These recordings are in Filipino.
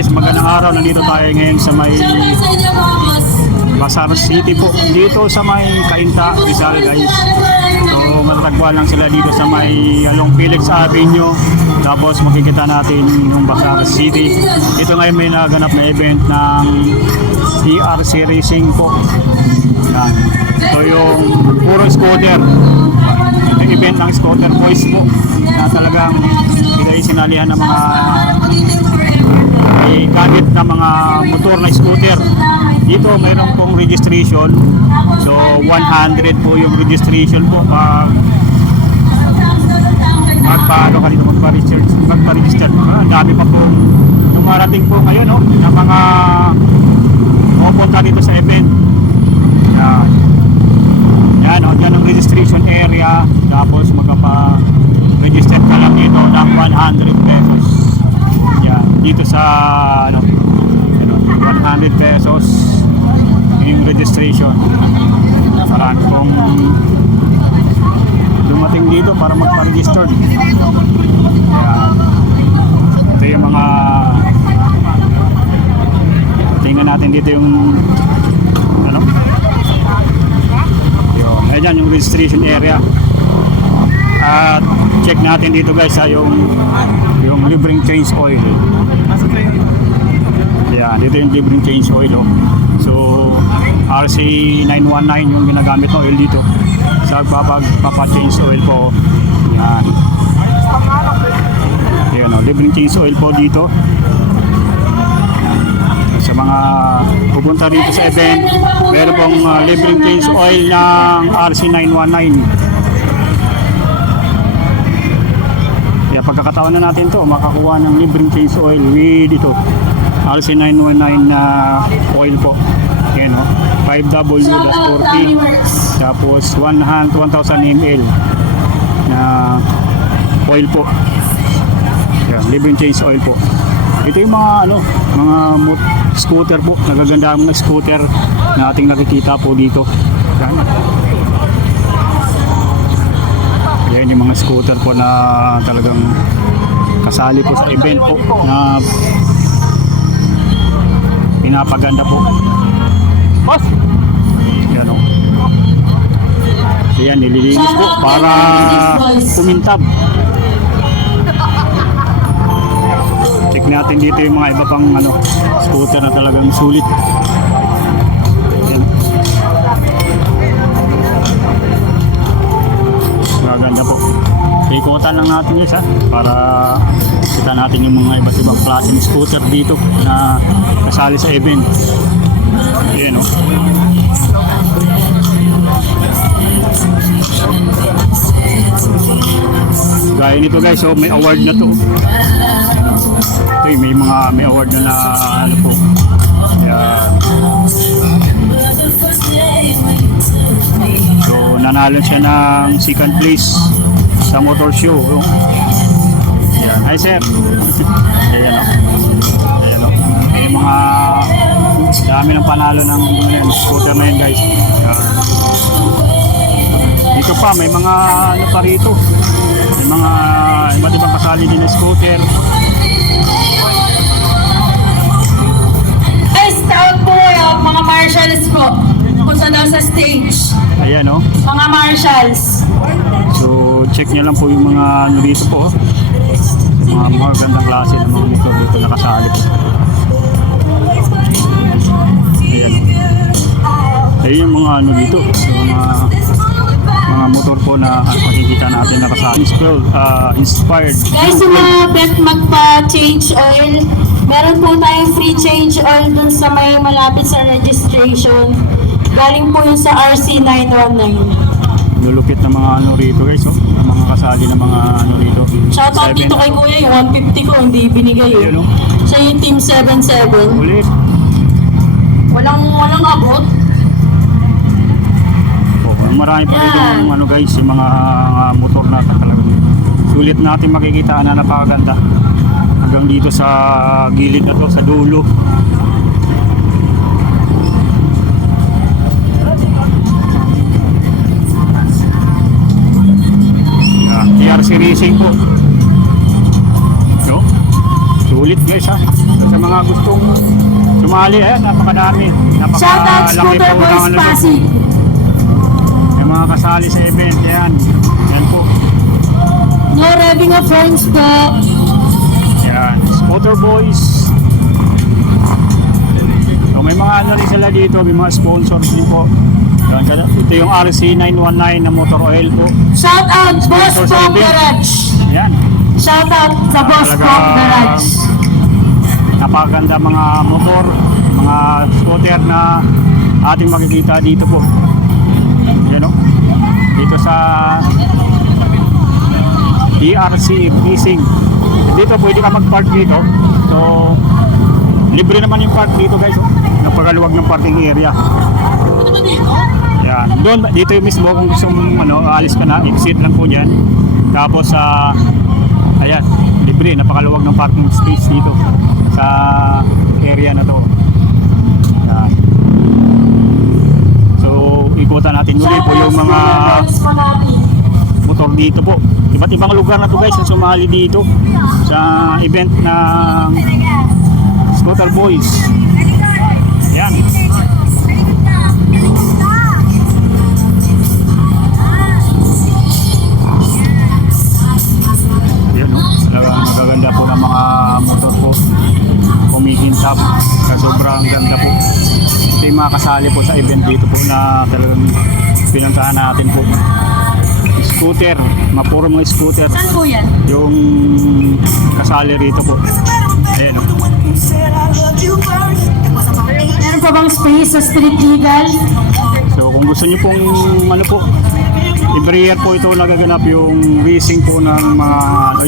guys, magandang araw. Nandito tayo ngayon sa may Bazaar City po. Dito sa may Cainta, Rizal guys. So matatagpuan lang sila dito sa may along Felix Avenue. Tapos makikita natin yung Bazaar City. Dito ngayon may naganap na event ng ERC Racing po. Yan. So yung puro scooter. Yung event ng scooter boys po. Na talagang sinalihan ng mga may gamit na mga motor na scooter. Dito mayroon pong registration. So 100 po yung registration po pag magpa-register. Ang dami pa po dumarating po ngayon no, ng mga pupunta dito sa event. Yan o, dyan ang registration area. Tapos magpa-register ka lang dito ng 100 pesos. Yan, dito sa 100 pesos yung registration. Marami pong dumating dito para magpa-register. Yan. Ito yung mga tingnan natin dito yung ayan yung registration area. At check natin dito guys yung libreng change oil. Ayan, dito yung libreng change oil So RC919 yung ginagamit na oil dito sa papa-change oil po. Ayan. Ayan libreng change oil po dito sa mga pupunta dito sa event. Meron pong libreng change oil ng RC919. Kaya pagkakataon na natin to makakuha ng libreng change oil with ito RC919 na oil po. Yan 5W-40 tapos 1,000 ml na oil po. Yan, libreng change oil po. Ito yung mga mga scooter po, nagaganda ang scooter na ating nakikita po dito. Yan. Yan yung mga scooter po na talagang kasali po sa event po na pinapaganda po. Boss! Yan o. Yan, nililinis po para kumintab. Check natin dito yung mga iba pang scooter na talagang sulit. Ayan. Maganda po. Ikutan lang natin guys para kita natin yung mga iba't ibang klaseng scooter dito na kasali sa event. Ayan o. Gaya nito guys, may award na to. Ito may award na po. Ayan. So nanalo siya ng second place sa motor show. Ayan. Hi sir. Ayan o. Ayan o. May mga dami ng panalo ng scooter na yun guys. Dito pa may mga pa rito. May mga iba't ibang kasali din ng scooter. Tawag po yung mga marshals po punta daw sa stage. Ayan o. Mga marshals. So check nyo lang po yung mga dito po. Mga gandang klase ng mga motor dito nakasali po. Ayan o. Ayan yung mga dito. Yung mga motor po na makikita natin nakasali. Inspired. Guys, sa mga bet magpa-change oil, meron po tayong free change oil dun sa may malapit sa registration. Galing po yun sa RC919. Lulupit ng mga rito guys, ng mga kasali ng mga rito. Shoutout dito kay Kuya, yung 150 ko hindi binigay eh. Ayun, Siya yung Team 77. ulit. Walang abot. Marami pa rin yung guys, yung mga motor na talagang sulit natin makikita na napakaganda. Hanggang dito sa gilid na to, sa dulo. ERC Racing po. So, sulit. Sulit guys ha. So, sa mga gustong sumali, ayan, napakadami. Shoutout Napakalaki Scooter po ng Boys ano, Pasig. may mga kasali sa event. Yan. Yan po. No revving of horns po. Yan. Scooter Boys. So, may mga ano rin sila dito. May mga sponsors din po. Yan, ito yung RC919 na motor oil po. Shoutout Boss Sponsor sa Pong event. Garage. Yan. Shoutout sa Boss Talaga, Pong Garage. Napakaganda mga motor, mga scooter na ating makikita dito po. Yan o. Dito sa DRC Racing. Dito pwede ka mag-park dito. So, libre naman yung park dito guys. Napakaluwag ng parking area. Yan. Doon, dito yung mismo kung gusto mong alis ka na, exit lang po dyan. Tapos ayan, libre, napakaluwag ng parking space dito sa area na to. Yan. So, ikutan natin muli po yung mga motor dito po. Iba't ibang lugar na to guys ang sumali dito sa event ng Scooter Boys. Yan. Yan o. Talagang magaganda po ng mga motor po. Kumikintab. Sa sobrang ganda po. Ito yung mga kasali po sa event dito po na talagang pinuntahan natin po. Scooter, mapuro mga scooter. Saan po yan? Yung kasali rito po. Ayan o. Meron pa bang space sa street legal? So kung gusto niyo pong every year po ito nagaganap yung racing po ng mga,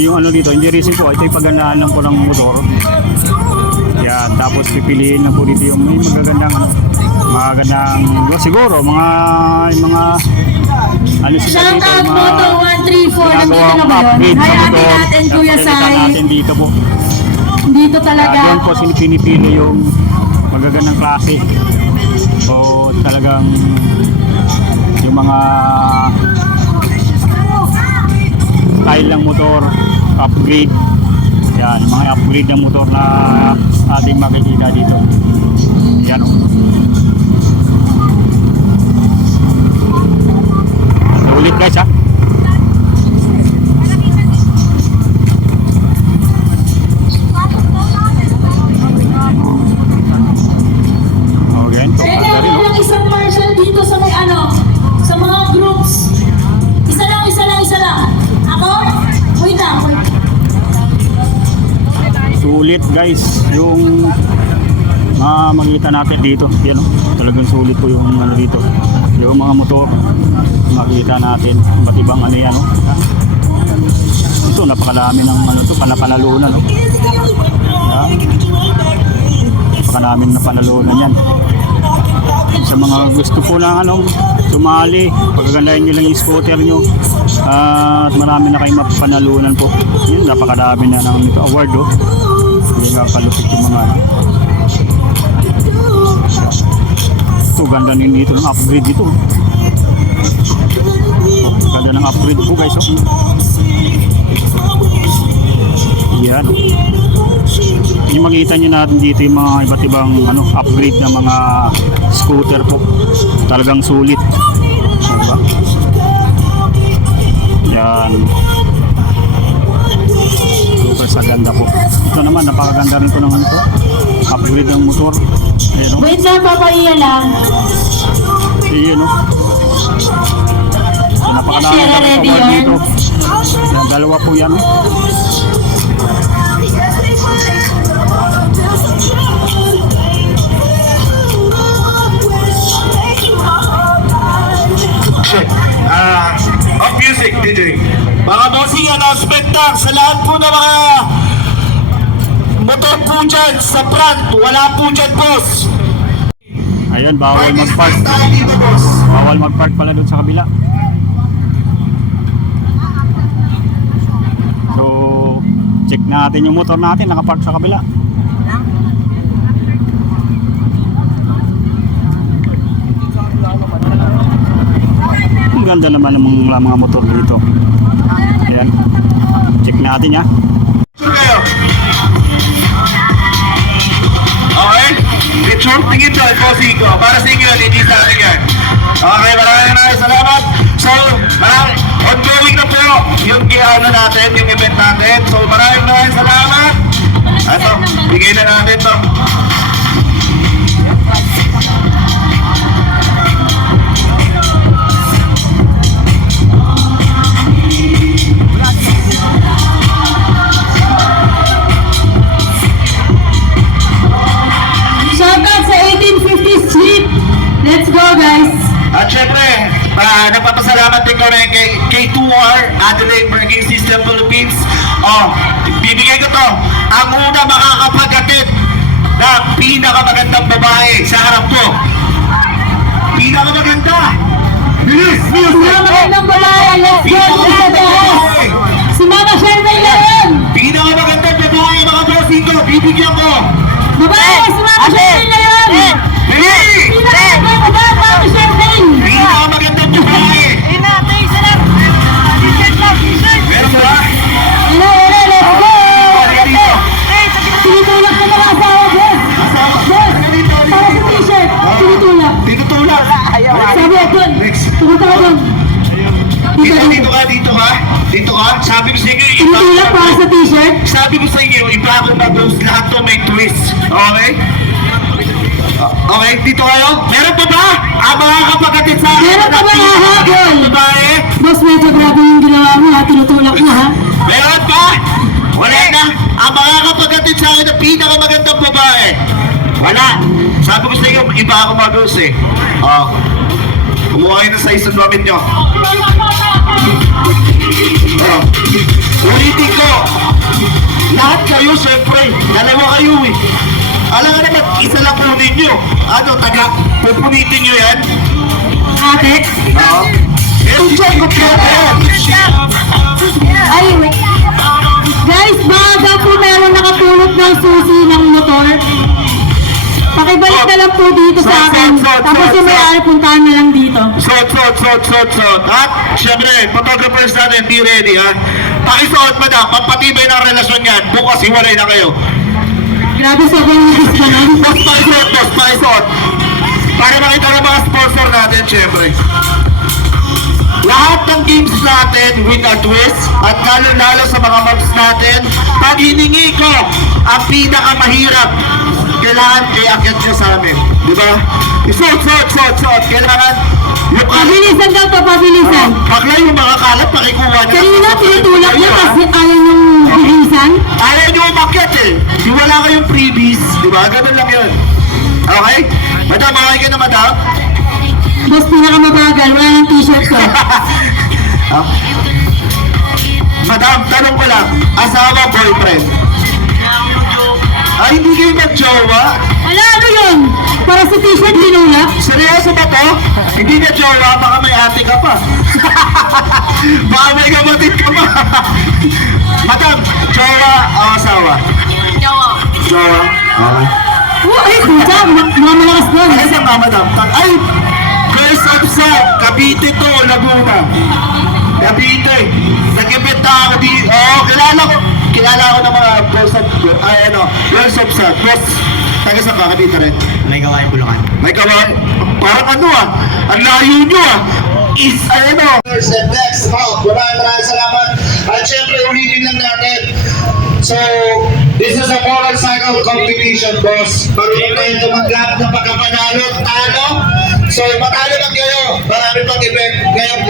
yung dito, hindi racing po, ito yung pagandaan lang po ng motor. Yan, tapos pipiliin lang po dito yung may magagandang, siguro, mga ano sila dito, Shoutout mga Moto 134. Nandito na ginagawang ba yun? upgrade sa Hayati motor. natin Kuya Napakita Sai. natin dito po. Dito talaga. Doon po pinipili yung magagandang klase. So talagang yung mga style ng motor, upgrade. Yan, mga upgrade ng motor na ating makikita dito. Yan o. Ulit guys ha. Okay, Pwede ito rin o. lang isang marshal dito sa may sa mga groups. Isa lang. Ako? Wait lang. Sulit guys yung makikita natin dito. Yan o. Talagang sulit po yung dito. Yung mga motor makikita natin. Iba't ibang yan o. Ito napakadami ng panalunan o. Yan. Napakadami na panalunan yan. Sa mga gusto po ng sumali, pagagandahin nyo lang yung scooter nyo at marami na kayong mapanalunan po. Yun, napakadami na ng award o. Hindi nga kalupit yung mga ito, ganda din dito ng upgrade dito. Ganda ng upgrade po guys o. Yan. Yung makita nyo natin dito yung mga iba't ibang upgrade na mga scooter po. Talagang sulit. Diba? Yan. Super sa ganda po. Ito naman, napakaganda rin po ng upgrade ng motor. Ayan o. Wait lang, papaiya lang. Ayan o. Napakadami Share na ready award yan. dito. Yan, dalawa po yan. Of music, DJ. Mga bossing, announcement lang sa lahat po ng mga motor po dyan sa front. Wala po dyan, boss. Ayun, bawal mag-park. Tayo dito, boss. Bawal mag-park pala doon sa kabila. So, check natin yung motor natin, nakapark sa kabila. Ang ganda naman ng mga motor dito. Ayan. Check natin ya. Sure kayo. Tingin to, bossing ko. Para sa inyo, hindi sa akin yan. Okay, maraming salamat. So, ongoing na po yung ano natin, yung event natin. So, maraming salamat. Ito, bigay na natin to. Shoutout sa 1850 Street. Let's go, guys. At syempre, napapasalamat din ko rin kay K2R, Adelaide Braking System Philippines. Bibigay ko to. Ang una makakapaghatid na pinakamagandang babae sa harap ko. Pinakamaganda! Bilis! Bilis! Magandang babae. Let's go, Pinakamagandang guys. babae! Si Mama Sherman Leon. Pinakamagandang babae, mga bossing ko! Bibigyan ko! Babae, si Mama Sherman Leon. Bilis! Pinakamagandang babae, Mama Sherman. Pinakamagandang babae! Meron ba? Hello, let's go. Halika dito! Tinutulak ko mga asawa, boss. Boss, para sa t-shirt. Tinutulak. Dito tulak! Sabi, doon. Next. Pumunta ka doon. Dito ka, dito ka. Dito ka. Sabi ko sa inyo, Tinutulak para sa t-shirt. Sabi ko sa inyo, iba akong mag-host. Lahat to may twist. Okay? Okay, dito kayo. Meron pa ba? Mga kapagkatid sa akin. Meron pa ba hahabol? Babae? Boss, medyo grabe yung ginawa mo, ha? Tinutulak na, ha? Meron pa? Wala na. Mga kapagkatid sa akin na pinakamagandang babae. Wala. Sabi ko sa inyo, iba akong mag-host eh. Kumuha kayo ng size ng damit nyo. Ulitin ko. Lahat kayo, syempre. Dalawa kayo eh. Alam nga naman, isa lang punin nyo. Pupunitin nyo yan? Ate? Oo. Enjoy ko po yan. Ay, guys, baga po meron nakatulog ng susi ng motor. Pakibalik na lang po dito sa akin. Tapos yung may-ari, puntahan na lang dito. Suot. At, syempre, photographers natin, be ready ha. Pakisuot, madam. Pampatibay ng relasyon yan. Bukas, hiwalay na kayo. Grabe sa bangis ka nun. Boss, pakisuot. Para makita ng mga sponsor natin, syempre. Lahat ng games natin with a twist at lalo-lalo sa mga moms natin, pag hiningi ko ang pinakamahirap, kailangan iakyat nyo sa amin. Di ba? Suot. Kailangan yung Pabilisan daw to, pabilisan. Bakla yung mga kalat, pakikuha nyo. Kanina tinutulak niya kasi ayaw niyong bilisan. Ayaw nyo umakyat eh. Di wala kayong freebies. Di ba? Ganun lang yun. Okay? Madam, okay ka na madam? Boss, pinakamabagal, wala ng t-shirt ko. Madam, tanong ko lang, asawa, boyfriend? Ay, hindi kayo mag-jowa? Wala, ano yun? Para sa t-shirt, tinulak? Seryoso ba to? Hindi na jowa, baka may ate ka pa. Baka may kapatid ka pa. Madam, jowa o asawa? Jowa. Okay. Ay, puta, mga malakas doon. Ay, saan ka, madam? Ay, first of all, Cavite to, Laguna. Cavite. Nag-ibit na ako dito. Oo, kilala ko ng mga boss of, girls of sad. Boss, taga saan ka, Cavite rin? May gawain Bulacan. May kawan, parang ang layo nyo is, and next, maraming salamat. At syempre, ulitin lang natin. So, this is a motorcycle competition, boss. Marunong kayo tumanggap ng pagkapanalo, talo. So, matalo lang kayo. Marami pang event. Ngayong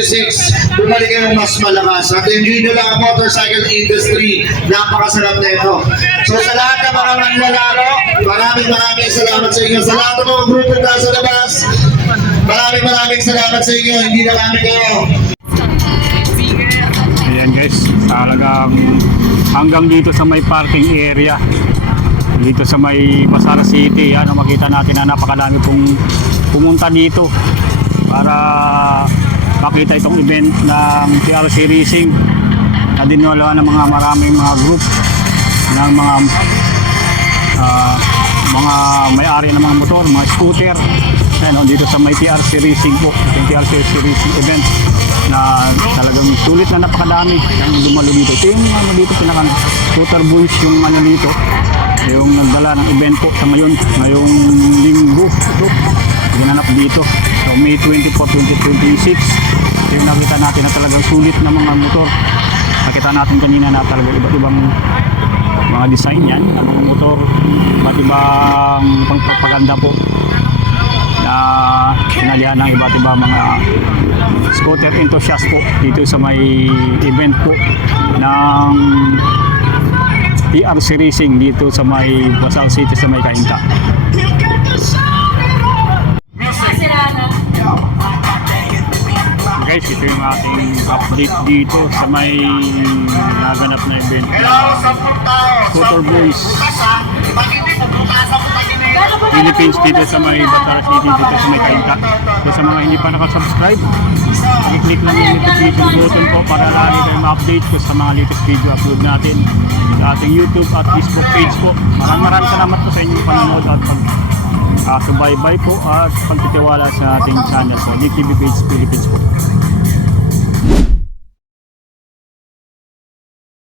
2026, bumalik kayong mas malakas. At enjoy nyo lang ang motorcycle industry. Napakasarap na ito. So, sa lahat ng mga manlalaro, maraming salamat sa inyo. Sa lahat ng mga grupo na sa labas, maraming salamat sa inyo. Hindi na namin kayo. Ayan guys, talagang hanggang dito sa may parking area. Dito sa may Basara City, yan, makita natin na napakalami pong pumunta dito para makita itong event ng PRC Racing na dinala ng maraming mga group ng mga mga may-ari ng mga motor, mga scooter. Ayan, oh, dito sa may TRC Racing po, yung TRC Racing event na talagang sulit na napakadami ang dumalo dito. Ito yung ano dito, pinaka scooter bulls yung ano dito, yung nagdala ng event po sa ngayong linggo. Ito, ginanap dito. So May 24, 2026. Ito yung nakita natin na talagang sulit na mga motor. Nakita natin kanina na talaga iba't ibang mga design yan ng mga motor, iba't ibang pagpapaganda po na pinalihan ng iba't ibang mga scooter enthusiast po dito sa may event po ng TRC Racing dito sa may Basal City sa may Cainta. Guys, ito yung ating update dito sa may naganap na event. Hello sa punta. Scooter Boys Philippines. Philippines dito sa may Basal City dito sa may Cainta. So sa mga hindi pa nakasubscribe, i-click lang yung notification button po para lagi kayo ma-update ko sa mga latest video upload natin sa ating YouTube at Facebook page po. Maraming salamat po sa inyong panonood at subaybay po at pagtitiwala sa ating channel po, DTV Page Philippines po.